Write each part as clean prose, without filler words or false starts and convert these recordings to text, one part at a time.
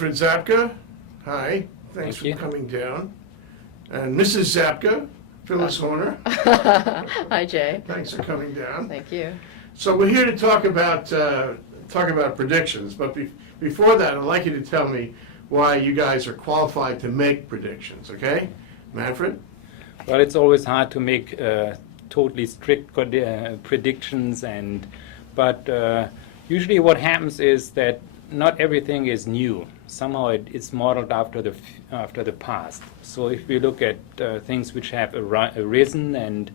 Manfred Zapka, hi, thanks Thank you. for coming down. And Mrs. Zapka, Phyllis Horner, Hi, Jay. thanks for coming down. Thank you. So we're here to talk about predictions, but before that, I'd like you to tell me why you guys are qualified to make predictions, okay? Manfred? Well, it's always hard to make totally strict predictions, but usually what happens is that not everything is new. Somehow it's modeled after the past. So if we look at things which have arisen and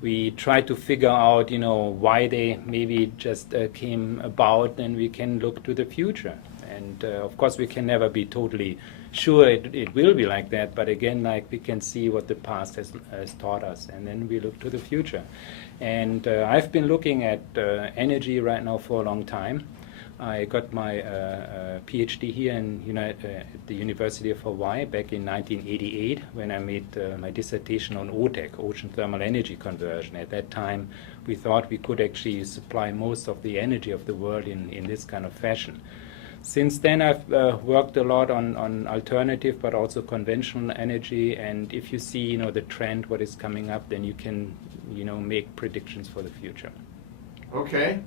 we try to figure out, why they maybe just came about, then we can look to the future. And of course, we can never be totally sure it will be like that. But again, we can see what the past has taught us, and then we look to the future. And I've been looking at energy right now for a long time. I got my PhD here at the University of Hawaii back in 1988 when I made my dissertation on OTEC, Ocean Thermal Energy Conversion. At that time, we thought we could actually supply most of the energy of the world in this kind of fashion. Since then, I've worked a lot on alternative but also conventional energy, and if you see the trend, what is coming up, then you can make predictions for the future. Okay.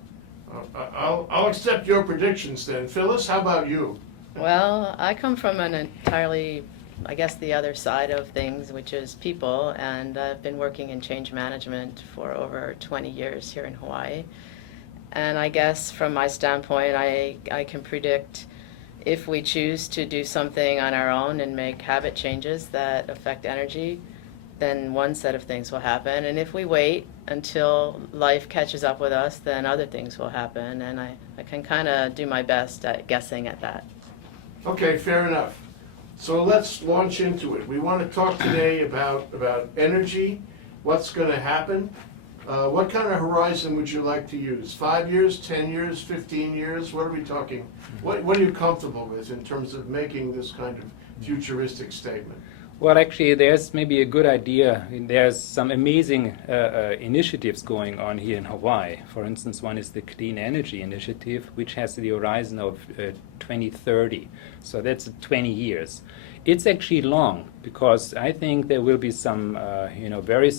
I'll accept your predictions then. Phyllis, how about you? Well, I come from an entirely, I guess, the other side of things, which is people, and I've been working in change management for over 20 years here in Hawaii. And I guess from my standpoint, I can predict if we choose to do something on our own and make habit changes that affect energy, then one set of things will happen. And if we wait until life catches up with us, then other things will happen. And I can kind of do my best at guessing at that. Okay, fair enough. So let's launch into it. We want to talk today about energy, what's going to happen. What kind of horizon would you like to use? 5 years, 10 years, 15 years? What are we talking? What are you comfortable with in terms of making this kind of futuristic statement? Well, actually, there's maybe a good idea. There's some amazing initiatives going on here in Hawaii. For instance, one is the Clean Energy Initiative, which has the horizon of 2030. So that's 20 years. It's actually long because I think there will be some, very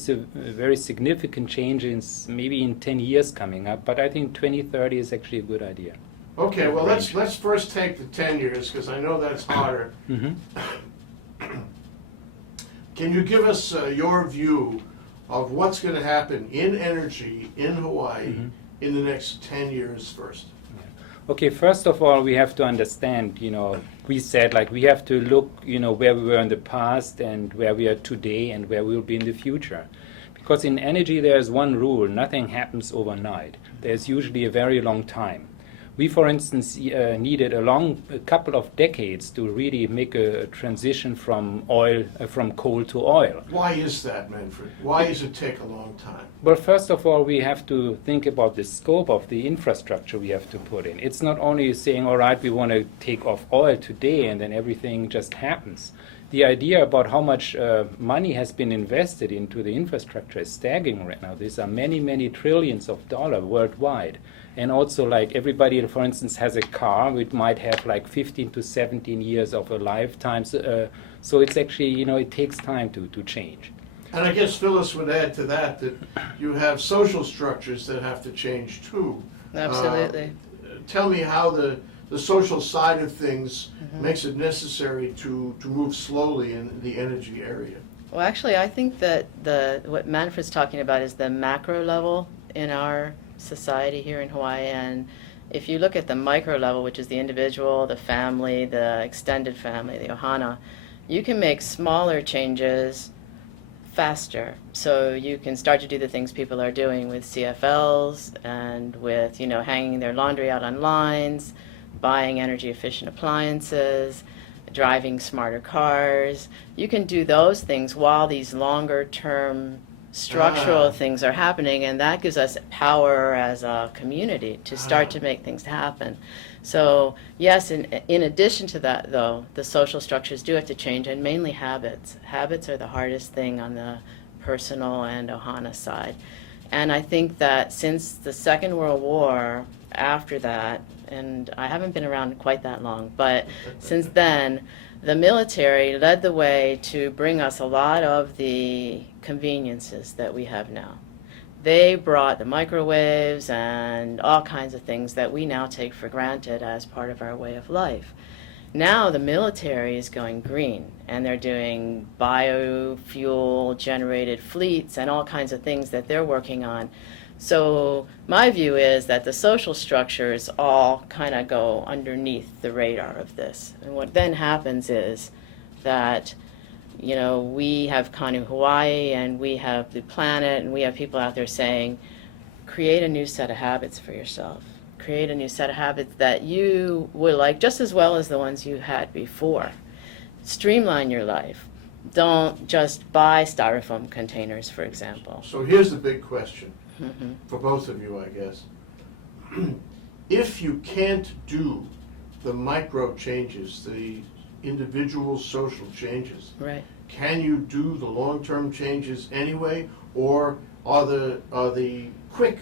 significant changes maybe in 10 years coming up. But I think 2030 is actually a good idea. Okay, well, let's first take the 10 years because I know that's harder. Mm-hmm. Can you give us your view of what's going to happen in energy in Hawaii in the next 10 years first? Okay, first of all, we have to understand, we said we have to look, where we were in the past and where we are today and where we will be in the future. Because in energy, there's one rule: nothing happens overnight. There's usually a very long time. We, for instance, needed a couple of decades to really make a transition from coal to oil. Why is that, Manfred? Why does it take a long time? Well, first of all, we have to think about the scope of the infrastructure we have to put in. It's not only saying, all right, we want to take off oil today and then everything just happens. The idea about how much money has been invested into the infrastructure is staggering right now. These are many, many trillions of dollars worldwide. And also, everybody, for instance, has a car which might have 15 to 17 years of a lifetime. So it's actually, it takes time to change. And I guess Phyllis would add to that you have social structures that have to change too. Absolutely. Tell me how the social side of things makes it necessary to move slowly in the energy area. Well, actually, I think that what Manfred's talking about is the macro level in our society here in Hawaii. And if you look at the micro level, which is the individual, the family, the extended family, the ohana, you can make smaller changes faster. So you can start to do the things people are doing with CFLs and with, hanging their laundry out on lines, buying energy efficient appliances, driving smarter cars. You can do those things while these longer term structural things are happening, and that gives us power as a community to start to make things happen. So yes, in addition to that, though, the social structures do have to change, and mainly habits. Habits are the hardest thing on the personal and ohana side. And I think that since the Second World War, after that, and I haven't been around quite that long, but since then, the military led the way to bring us a lot of the conveniences that we have now. They brought the microwaves and all kinds of things that we now take for granted as part of our way of life. Now the military is going green, and they're doing biofuel generated fleets and all kinds of things that they're working on. So my view is that the social structures all kind of go underneath the radar of this. And what then happens is that, you know, we have Kanu Hawaii, and we have the planet, and we have people out there saying, create a new set of habits for yourself. Create a new set of habits that you would like just as well as the ones you had before. Streamline your life. Don't just buy styrofoam containers, for example. So here's the big question Mm-hmm. for both of you, I guess. If you can't do the micro changes, the individual social changes, Right. can you do the long-term changes anyway, or are the quick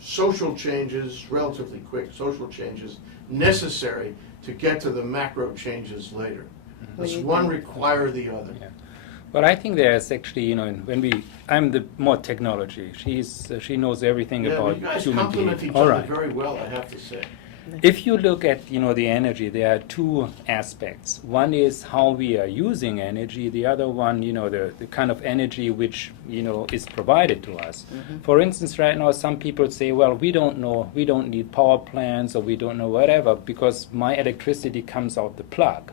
social changes, relatively quick social changes, necessary to get to the macro changes later? What do Does you one think? require the other? Yeah. Well, I think there's actually, you know, I'm the more technology. She knows everything Yeah, about you guys human complement being. each All other right. very well, I have to say. If you look at, you know, the energy, there are two aspects. One is how we are using energy. The other one, you know, the kind of energy which, you know, is provided to us. Mm-hmm. For instance, right now, some people say, well, we don't know, we don't need power plants, or we don't know whatever, because my electricity comes out the plug.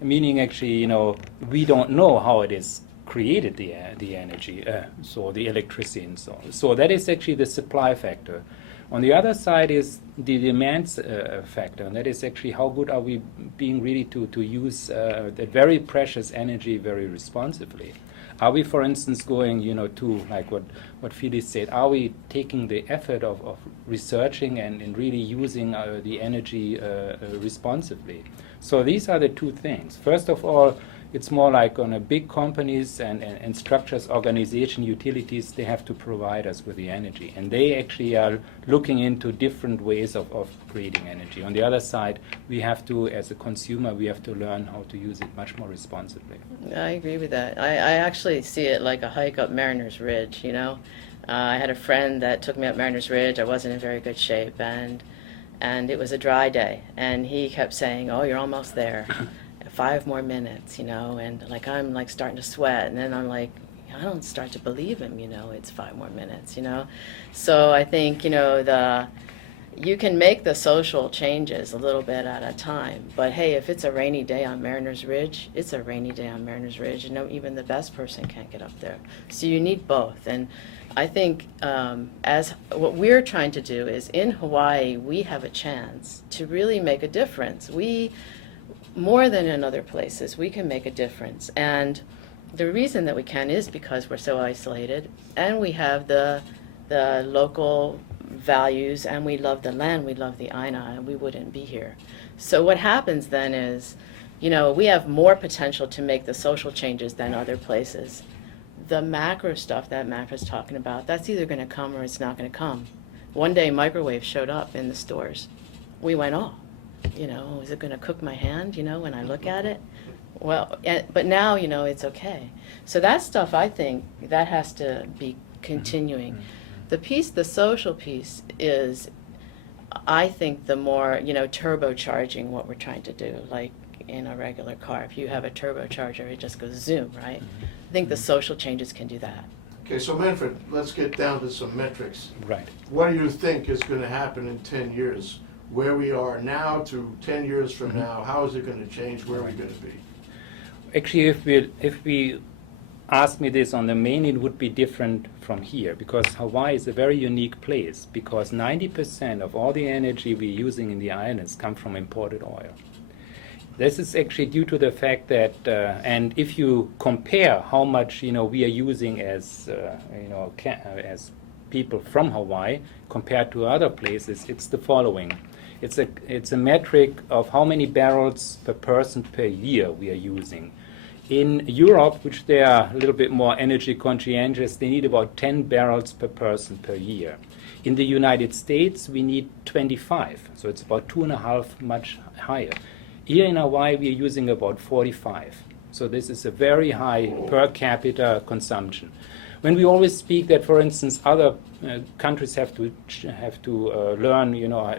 Meaning, actually, you know, we don't know how it is created, the energy, so the electricity and so on. So that is actually the supply factor. On the other side is the demand factor, and that is actually how good are we being really to use that very precious energy very responsibly. Are we, for instance, going, you know, to, like what Phyllis said, are we taking the effort of researching and really using the energy responsibly? So these are the two things. First of all, it's more like on a big companies and structures, organization, utilities, they have to provide us with the energy. And they actually are looking into different ways of creating energy. On the other side, we have to, as a consumer, we have to learn how to use it much more responsibly. I agree with that. I actually see it like a hike up Mariners Ridge, you know. I had a friend that took me up Mariners Ridge. I wasn't in very good shape, and it was a dry day. And he kept saying, oh, you're almost there. 5 more minutes, you know, and like I'm like starting to sweat, and then I'm like, I don't start to believe him, you know, it's 5 more minutes, you know. So I think, you know, you can make the social changes a little bit at a time, but hey, if it's a rainy day on Mariners Ridge, it's a rainy day on Mariners Ridge, you know, even the best person can't get up there. So you need both. And I think as what we're trying to do is in Hawaii, we have a chance to really make a difference. More than in other places, we can make a difference. And the reason that we can is because we're so isolated, and we have the local values, and we love the land, we love the Aina, and we wouldn't be here. So what happens then is, you know, we have more potential to make the social changes than other places. The macro stuff that Manfred's talking about, that's either going to come or it's not going to come. One day microwaves showed up in the stores. We went, oh, you know, is it going to cook my hand, you know, when I look at it? Well, but now, you know, it's okay. So that stuff, I think, that has to be continuing. The social piece is, I think, the more, you know, turbocharging what we're trying to do, like in a regular car. If you have a turbocharger, it just goes zoom, right? I think the social changes can do that. Okay, so Manfred, let's get down to some metrics. Right. What do you think is going to happen in 10 years? Where we are now to 10 years from now, how is it going to change? Where are we going to be? Actually, if we ask me this on the main, it would be different from here, because Hawaii is a very unique place, because 90% of all the energy we're using in the islands come from imported oil. This is actually due to the fact that, and if you compare how much, you know, we are using as, you know, as people from Hawaii compared to other places, it's the following. It's a metric of how many barrels per person per year we are using. In Europe, which they are a little bit more energy conscientious, they need about 10 barrels per person per year. In the United States, we need 25, so it's about 2.5 much higher. Here in Hawaii, we are using about 45. So this is a very high per capita consumption. When we always speak that, for instance, other countries have to learn,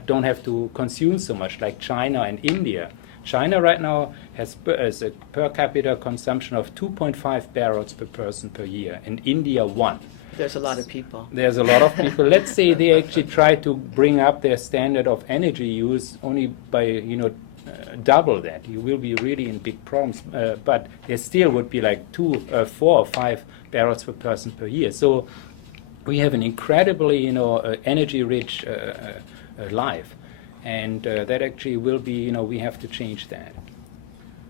don't have to consume so much, like China and India. China right now has a per capita consumption of 2.5 barrels per person per year, and India 1. There's a lot of people. There's a lot of people. Let's say they actually try to bring up their standard of energy use only by, double that. You will be really in big problems. But there still would be like 4 or 5 barrels per person per year. So we have an incredibly, energy-rich life. And that actually will be, we have to change that.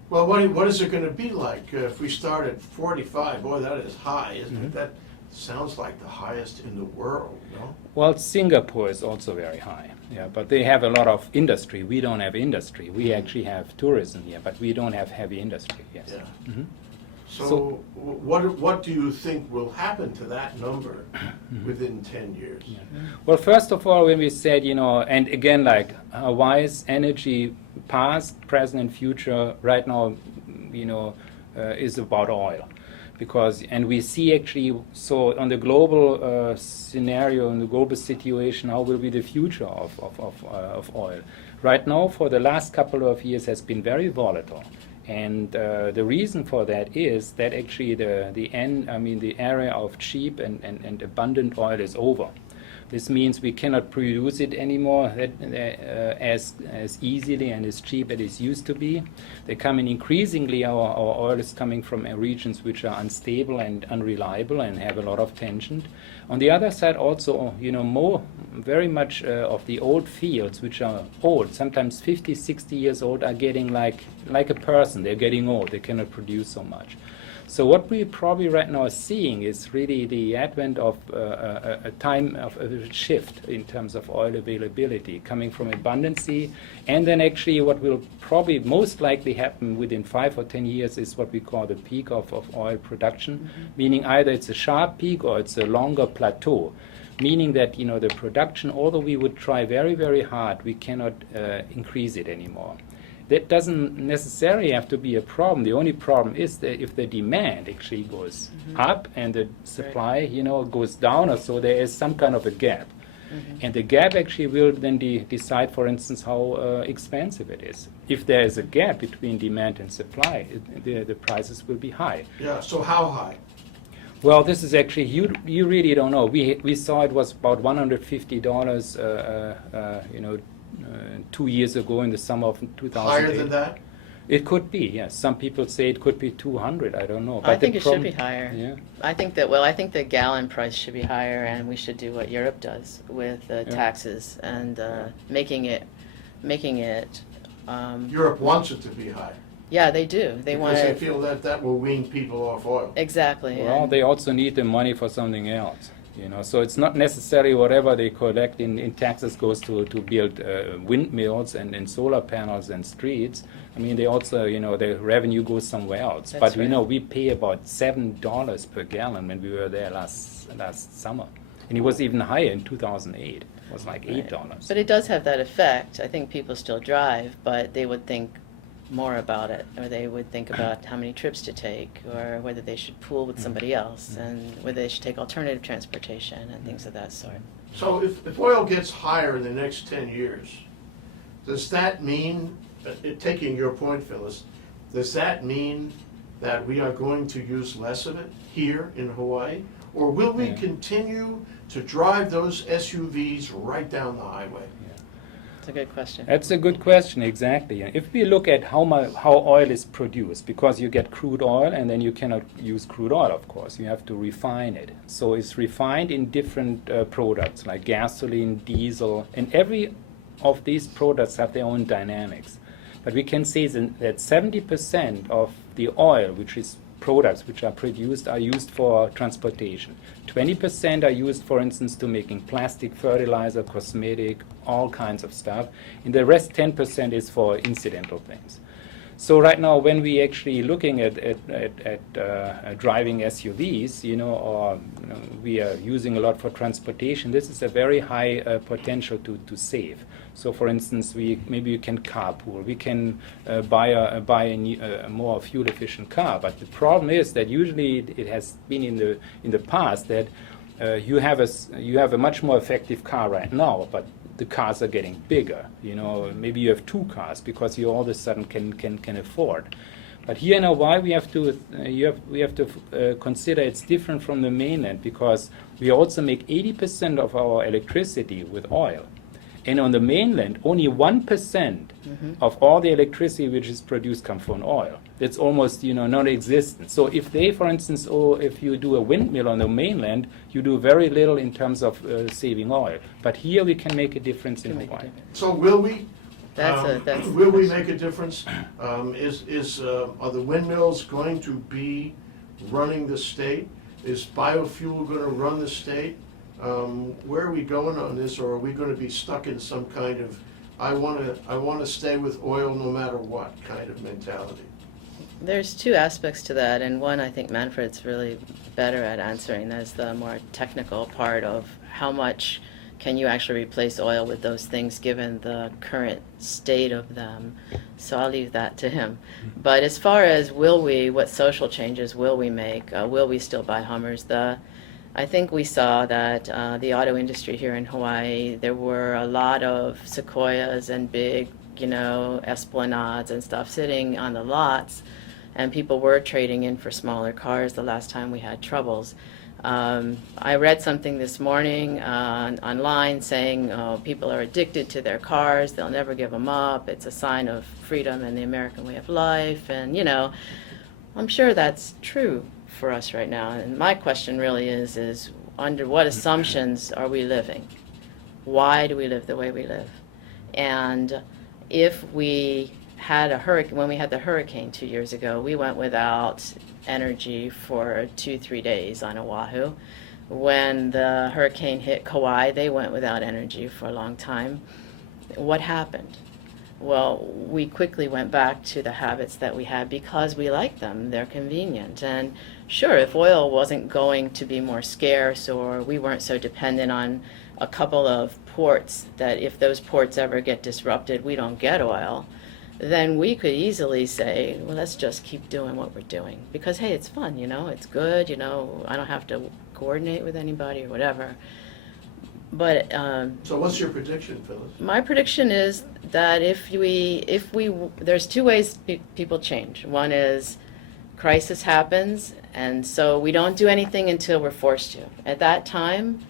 Well, what is it going to be like if we start at 45? Boy, that is high, isn't it? That sounds like the highest in the world, no? Well, Singapore is also very high, yeah, but they have a lot of industry. We don't have industry. We actually have tourism here, but we don't have heavy industry, yes. Yeah. Mhm. So what do you think will happen to that number within 10 years? Yeah. Well, first of all, when we said, and again, like Hawaii's energy past, present, and future right now, is about oil. And we see actually, so on the global scenario, in the global situation, how will be the future of oil? Right now, for the last couple of years, has been very volatile. And the reason for that is that actually the area of cheap and abundant oil is over. This means we cannot produce it anymore as easily and as cheap as it used to be. They come in increasingly, our oil is coming from regions which are unstable and unreliable and have a lot of tension. On the other side also, very much of the old fields, which are old, sometimes 50, 60 years old, are getting like a person. They're getting old. They cannot produce so much. So what we probably right now are seeing is really the advent of a time of a shift in terms of oil availability, coming from abundancy, and then actually what will probably most likely happen within 5 or 10 years is what we call the peak of oil production, meaning either it's a sharp peak or it's a longer plateau, meaning that the production, although we would try very, very hard, we cannot increase it anymore. That doesn't necessarily have to be a problem. The only problem is that if the demand actually goes up and the supply, goes down, or so there is some kind of a gap. And the gap actually will then decide, for instance, how expensive it is. If there is a gap between demand and supply, the prices will be high. Yeah, so how high? Well, this is actually, you really don't know. We saw it was about $150, 2 years ago in the summer of 2008. Higher than that? It could be, yes. Some people say it could be 200. I don't know. I think it should be higher. Yeah. I think the gallon price should be higher, and we should do what Europe does with taxes and making it. Europe wants it to be high. Yeah, they do. They want because it. they feel that will wean people off oil. Exactly. Well, they also need the money for something else. So it's not necessarily whatever they collect in taxes goes to build windmills and solar panels and streets. I mean, they also, the revenue goes somewhere else. That's But right. we pay about $7 per gallon when we were there last summer, and it was even higher in 2008. It was like $8. But it does have that effect. I think people still drive, but they would think more about it, or they would think about how many trips to take, or whether they should pool with somebody else, and whether they should take alternative transportation and things of that sort. So if oil gets higher in the next 10 years, does that mean, taking your point, Phyllis, does that mean that we are going to use less of it here in Hawaii? Or will we continue to drive those SUVs right down the highway? That's a good question. That's a good question, exactly. And if we look at how oil is produced, because you get crude oil and then you cannot use crude oil, of course, you have to refine it. So it's refined in different products like gasoline, diesel, and every of these products have their own dynamics. But we can say that 70% of the oil, which is products which are produced, are used for transportation. 20% are used, for instance, to making plastic, fertilizer, cosmetic, all kinds of stuff. And the rest, 10%, is for incidental things. So right now, when we actually looking at driving SUVs, or we are using a lot for transportation, this is a very high potential to save. So, for instance, maybe you can carpool. We can buy a more fuel-efficient car. But the problem is that usually it has been in the past that you have a much more effective car right now, but the cars are getting bigger. Maybe you have two cars because you all of a sudden can afford. But here in Hawaii, we have to consider it's different from the mainland because we also make 80% of our electricity with oil. And on the mainland, only 1% of all the electricity which is produced comes from oil. It's almost non-existent. So if they, for instance, if you do a windmill on the mainland, you do very little in terms of saving oil. But here we can make a difference in Hawaii. So will we? That's will we make a difference? Are the windmills going to be running the state? Is biofuel going to run the state? Where are we going on this, or are we going to be stuck in some kind of I want to stay with oil no matter what kind of mentality? There's two aspects to that, and one I think Manfred's really better at answering. That's the more technical part of how much can you actually replace oil with those things given the current state of them. So I'll leave that to him. But as far as what social changes will we make? Will we still buy Hummers? I think we saw that the auto industry here in Hawaii, there were a lot of Sequoias and big, Esplanades and stuff sitting on the lots, and people were trading in for smaller cars the last time we had troubles. I read something this morning online saying people are addicted to their cars, they'll never give them up, it's a sign of freedom and the American way of life, and I'm sure that's true for us right now. And my question really is under what assumptions are we living? Why do we live the way we live? And if we had when we had the hurricane 2 years ago, we went without energy for 2-3 days on Oahu. When the hurricane hit Kauai, they went without energy for a long time. What happened? Well, we quickly went back to the habits that we had because we like them. They're convenient. And sure, if oil wasn't going to be more scarce or we weren't so dependent on a couple of ports that if those ports ever get disrupted, we don't get oil, then we could easily say, well, let's just keep doing what we're doing. Because, hey, it's fun, it's good, I don't have to coordinate with anybody or whatever. But so what's your prediction, Phyllis? My prediction is that if we there's two ways people change. One is crisis happens, and so we don't do anything until we're forced to. At that time,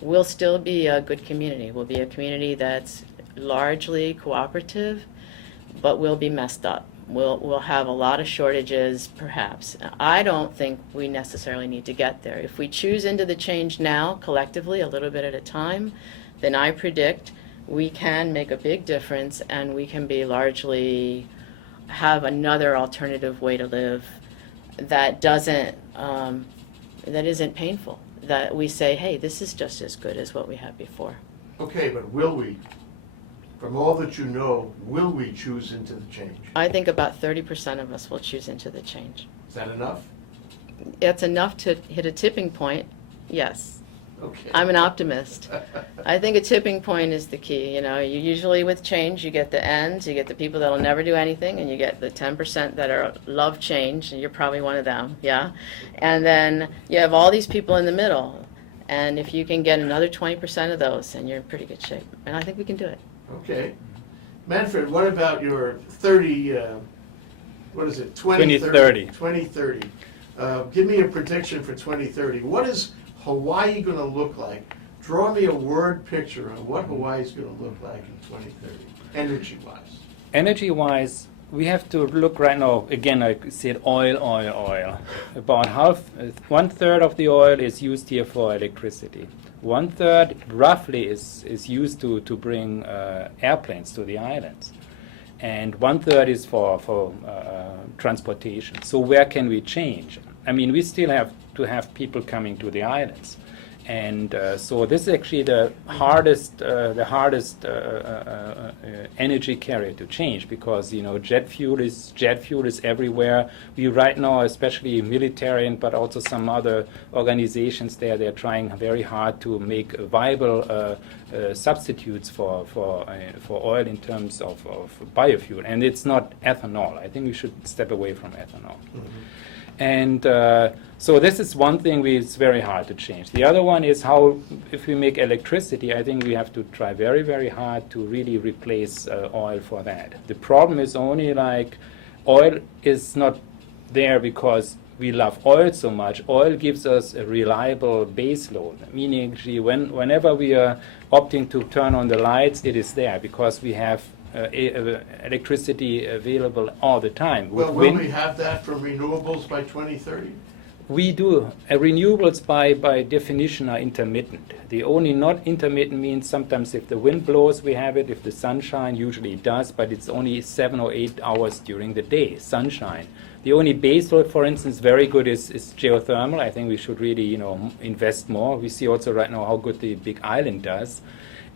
we'll still be a good community. We'll be a community that's largely cooperative, but we'll be messed up. We'll have a lot of shortages, perhaps. I don't think we necessarily need to get there. If we choose into the change now, collectively, a little bit at a time, then I predict we can make a big difference and we can be largely have another alternative way to live that isn't painful. That we say, hey, this is just as good as what we had before. Okay, but will we? From all that you know, will we choose into the change? I think about 30% of us will choose into the change. Is that enough? It's enough to hit a tipping point, yes. Okay. I'm an optimist. I think a tipping point is the key. You usually with change, you get the ends, you get the people that'll never do anything, and you get the 10% that love change, and you're probably one of them, yeah? And then you have all these people in the middle, and if you can get another 20% of those, then you're in pretty good shape. And I think we can do it. Okay. Manfred, what about your 2030? 2030. Give me a prediction for 2030. What is Hawaii going to look like? Draw me a word picture on what Hawaii is going to look like in 2030, energy-wise. Energy-wise, we have to look right now, again, I said oil. About 1/3 of the oil is used here for electricity. 1/3 roughly is used to bring airplanes to the islands. And 1/3 is for transportation. So where can we change? I mean, we still have to have people coming to the islands. And so this is actually the hardest energy carrier to change, because jet fuel is everywhere. We right now, especially military, but also some other organizations they're trying very hard to make viable substitutes for oil in terms of biofuel, and it's not ethanol. I think we should step away from ethanol. And so this is one thing it's very hard to change. The other one is how, if we make electricity, I think we have to try very, very hard to really replace oil for that. The problem is only like oil is not there because we love oil so much. Oil gives us a reliable base load, meaning actually whenever we are opting to turn on the lights, it is there because we have electricity available all the time. Well, will we have that from renewables by 2030? We do. Renewables by definition are intermittent. The only not intermittent means sometimes if the wind blows we have it, if the sun shines, usually it does, but it's only 7 or 8 hours during the day, sunshine. The only base load, for instance, very good is geothermal. I think we should really invest more. We see also right now how good the Big Island does.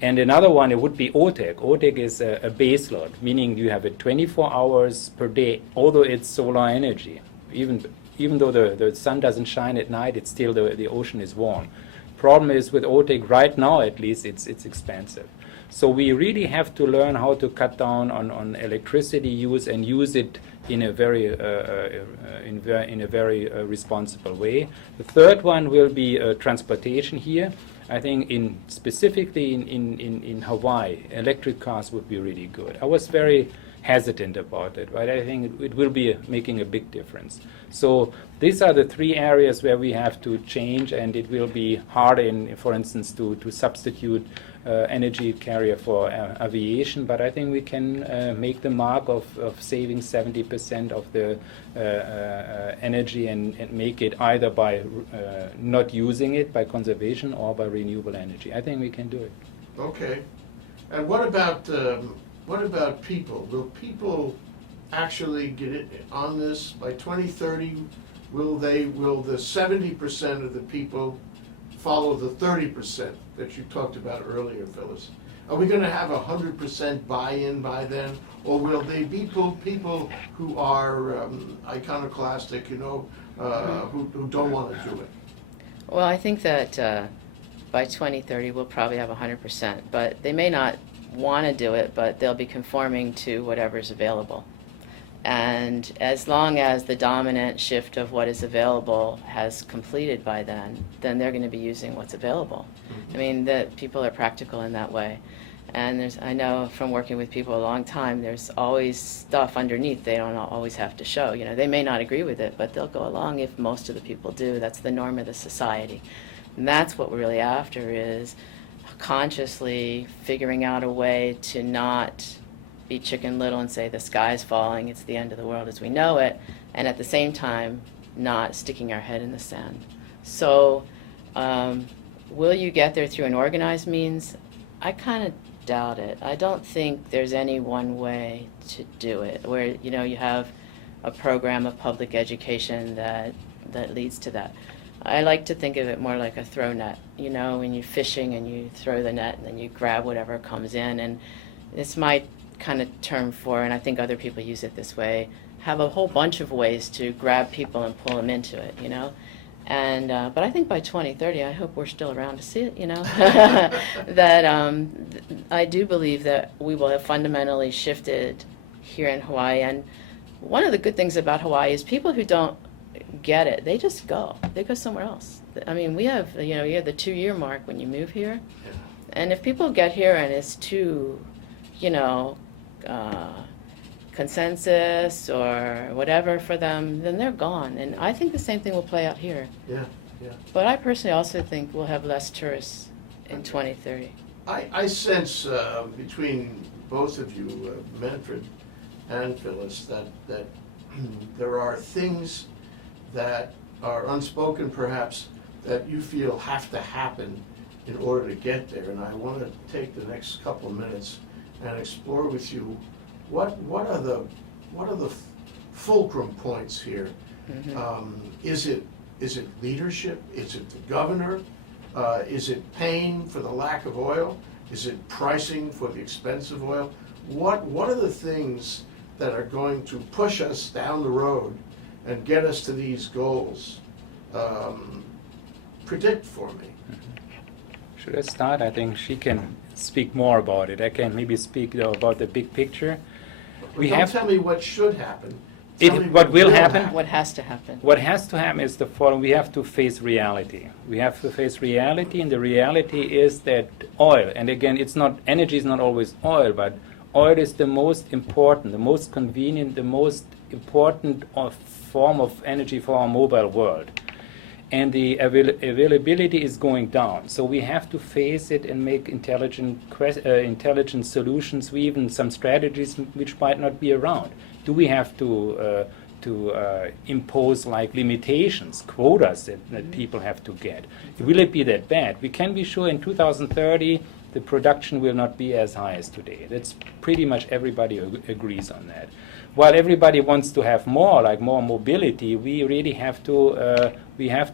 And another one, it would be OTEC. OTEC is a base load, meaning you have it 24 hours per day, although it's solar energy. Even though the sun doesn't shine at night, it's still the ocean is warm. Problem is with OTEC right now, at least, it's expensive. So we really have to learn how to cut down on electricity use and use it in a very responsible way. The third one will be transportation here. I think specifically in Hawaii, electric cars would be really good. I was very hesitant about it, but I think it will be making a big difference. So these are the three areas where we have to change, and it will be hard, for instance, to substitute energy carrier for aviation, but I think we can make the mark of saving 70% of the energy and make it either by not using it, by conservation, or by renewable energy. I think we can do it. Okay. And what about people? Will people actually get it on this by 2030? Will the 70% of the people follow the 30% that you talked about earlier, Phyllis? Are we going to have 100% buy-in by then, or will they be people who are iconoclastic, who don't want to do it? Well, I think that by 2030 we'll probably have 100%, but they may not want to do it, but they'll be conforming to whatever's available. And as long as the dominant shift of what is available has completed by then they're going to be using what's available. I mean, that people are practical in that way. And I know from working with people a long time, there's always stuff underneath they don't always have to show. They may not agree with it, but they'll go along if most of the people do. That's the norm of the society. And that's what we're really after, is consciously figuring out a way to not be Chicken Little and say the sky's falling, it's the end of the world as we know it, and at the same time not sticking our head in the sand. So will you get there through an organized means? I kind of doubt it. I don't think there's any one way to do it where you have a program of public education that leads to that. I like to think of it more like a throw net, when you're fishing and you throw the net and then you grab whatever comes in. And it's my kind of term for, and I think other people use it this way, have a whole bunch of ways to grab people and pull them into it, And but I think by 2030, I hope we're still around to see it, that I do believe that we will have fundamentally shifted here in Hawaii. And one of the good things about Hawaii is people who don't get it, they just go. They go somewhere else. I mean, we have, you have the 2-year mark when you move here. Yeah. And if people get here and it's too, consensus or whatever for them, then they're gone. And I think the same thing will play out here. Yeah, yeah. But I personally also think we'll have less tourists in 2030. I sense between both of you, Manfred and Phyllis, that there are things that are unspoken perhaps that you feel have to happen in order to get there. And I want to take the next couple of minutes and explore with you what are the fulcrum points here. Mm-hmm. Is it leadership? Is it the governor? Is it pain for the lack of oil? Is it pricing for the expense of oil? What are the things that are going to push us down the road and get us to these goals? Predict for me. Should I start? I think she can speak more about it. I can maybe speak though about the big picture. Well, don't tell me what should happen. Tell me What will happen? What has to happen? What has to happen is the following. We have to face reality. We have to face reality, and the reality is that oil, and again, it's not, energy is not always oil, but oil is the most important, the most convenient, the most important form of energy for our mobile world. And the availability is going down. So we have to face it and make intelligent solutions, even some strategies which might not be around. Do we have to impose like limitations, quotas that people have to get? Will it be that bad? We can be sure in 2030 the production will not be as high as today. That's pretty much everybody agrees on that. While everybody wants to have more, like more mobility, we really have to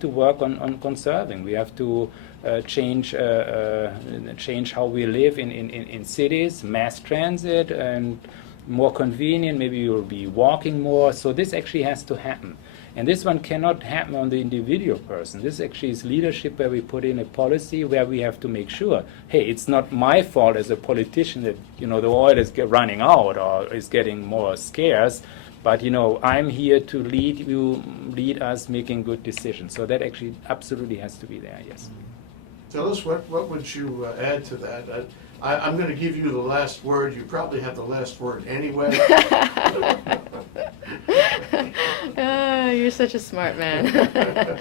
work on conserving. We have to change how we live in cities, mass transit, and more convenient. Maybe you'll be walking more. So this actually has to happen. And this one cannot happen on the individual person. This actually is leadership where we put in a policy where we have to make sure, hey, it's not my fault as a politician that, the oil is running out or is getting more scarce, but, I'm here to lead us making good decisions. So that actually absolutely has to be there, yes. Tell us, what would you add to that? I'm going to give you the last word. You probably have the last word anyway. You're such a smart man.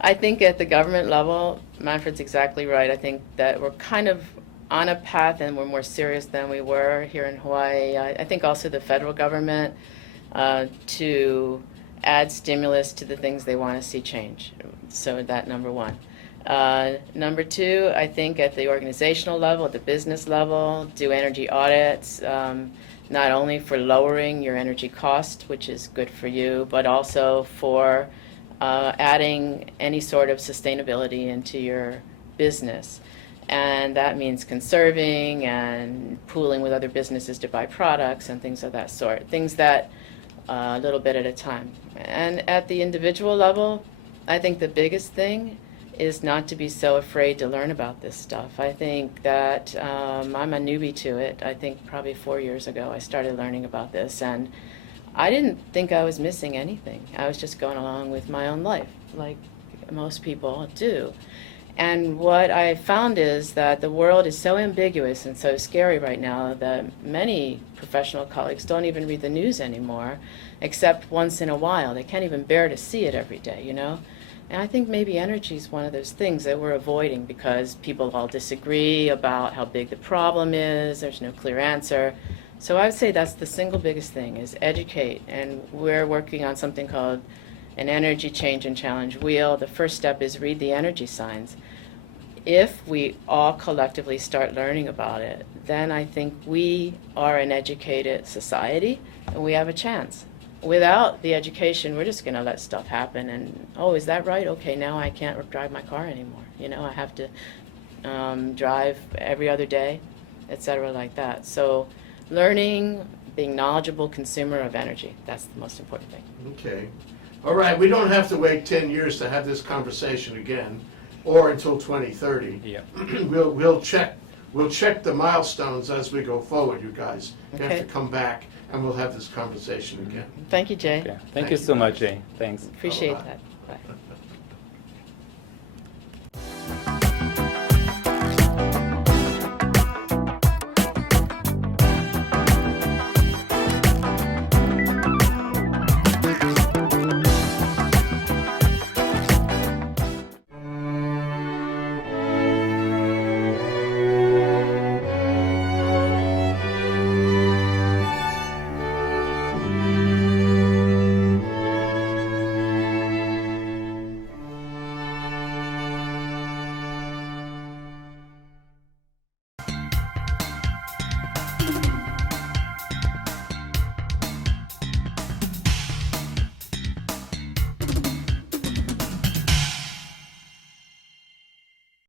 I think at the government level, Manfred's exactly right. I think that we're kind of on a path and we're more serious than we were here in Hawaii. I think also the federal government to add stimulus to the things they want to see change. So that number one. Number two, I think at the organizational level, at the business level, do energy audits, not only for lowering your energy cost, which is good for you, but also for adding any sort of sustainability into your business. And that means conserving and pooling with other businesses to buy products and things of that sort, things that a little bit at a time. And at the individual level, I think the biggest thing is not to be so afraid to learn about this stuff. I think that I'm a newbie to it. I think probably 4 years ago I started learning about this, and I didn't think I was missing anything. I was just going along with my own life, like most people do. And what I found is that the world is so ambiguous and so scary right now that many professional colleagues don't even read the news anymore, except once in a while. They can't even bear to see it every day, And I think maybe energy is one of those things that we're avoiding because people all disagree about how big the problem is. There's no clear answer. So I would say that's the single biggest thing, is educate. And we're working on something called an energy change and challenge wheel. The first step is read the energy signs. If we all collectively start learning about it, then I think we are an educated society and we have a chance. Without the education, we're just going to let stuff happen. And, oh, is that right? Okay, now I can't drive my car anymore. I have to drive every other day, et cetera, like that. So learning, being knowledgeable consumer of energy, that's the most important thing. Okay. All right, we don't have to wait 10 years to have this conversation again, or until 2030. Yeah. We'll check the milestones as we go forward, you guys. You have Okay. to come back and we'll have this conversation again. Thank you, Jay. Okay. Thank you so much, Jay. Thanks. Appreciate Bye-bye. that. Bye.